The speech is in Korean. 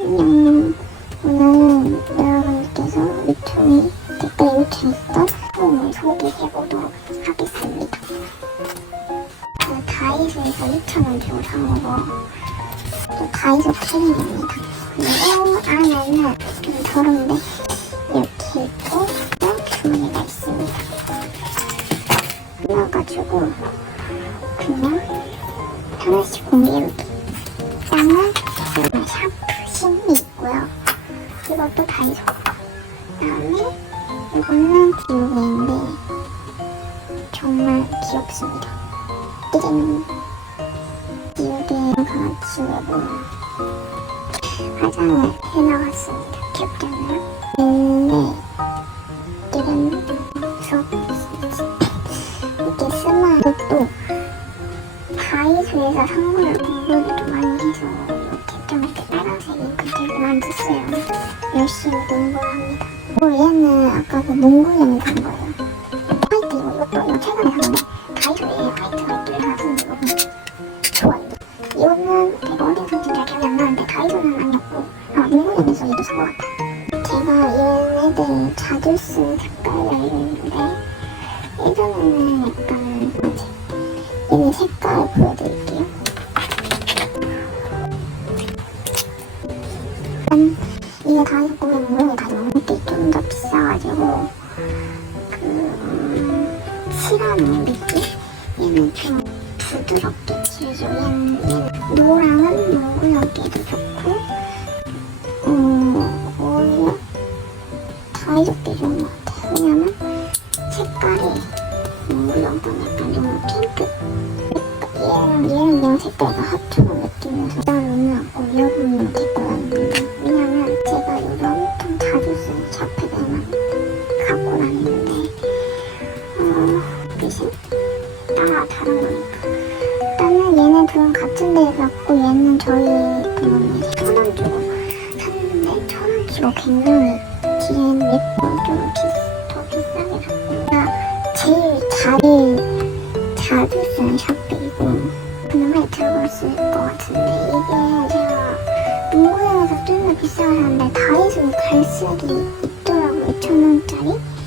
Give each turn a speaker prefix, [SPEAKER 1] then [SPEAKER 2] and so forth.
[SPEAKER 1] 음, 오늘 여러분께서 요청이 댓글 요청했던 소음을 소개해보도록 하겠습니다. 그 다이소에서 2,000원 주고 산 거고 또 다이소 키링입니다. 그리고 안에는 좀 더러운데 이렇게 있고 주머니가 있습니다. 넣어가지고 그냥 하나씩 공개해볼게. 일단 이것도 다이소. 그다음에 이거는 디오게인데 정말 귀엽습니다. 이제는 디오게 같이 화장을 해나갔습니다. 귀엽지 않나요? 네. 많이 썼어요. 열심히 공부를 합니다. 그리고 얘는 아까 그 농구용을 산 거예요. 화이트 이거 이것도 이거 최근에 샀는데 다이소에 화이트 화이트를 하나 샀는데 이거 좋아요. 이거는 어디서 샀는지 잘 기억이 안 나는데 다이소는 아니었고 아 농구용에서 얘도 산것 같아요. 제가 얘네들 자주 쓰는 색깔이 있는데 예전에는 약간 뭐지 얘네 색깔 보여드릴게요. 보면 모양이 다 너무 좀더 비싸가지고 그 음, 칠하는 느낌? 얘는 좀 부드럽게 칠해줘. 얘는, 노랑은 농구용기도 좋고 음, 오히려 다이소 게 좋은 것 같아요. 왜냐면 색깔이 농구용보다 약간 좀 핑크 얘는 얘는 그냥 색깔가 합쳐놓은 갖고 다니는데. 어 대신 다 다른 거니까. 일단은 얘는 둘은 같은 데에 갔고 얘는 저희 부모님이 천원 주고 샀는데 천원 치고 굉장히 뒤에는 예뻐 좀 비, 더 비싸게 샀고 제일 잘 자주 쓰는 샵이고 그놈에 쓸것 같은데 이게 제가 농구장에서 좀더 비싸게 샀는데 다이소에 갈색이 있더라고요 2,000원짜리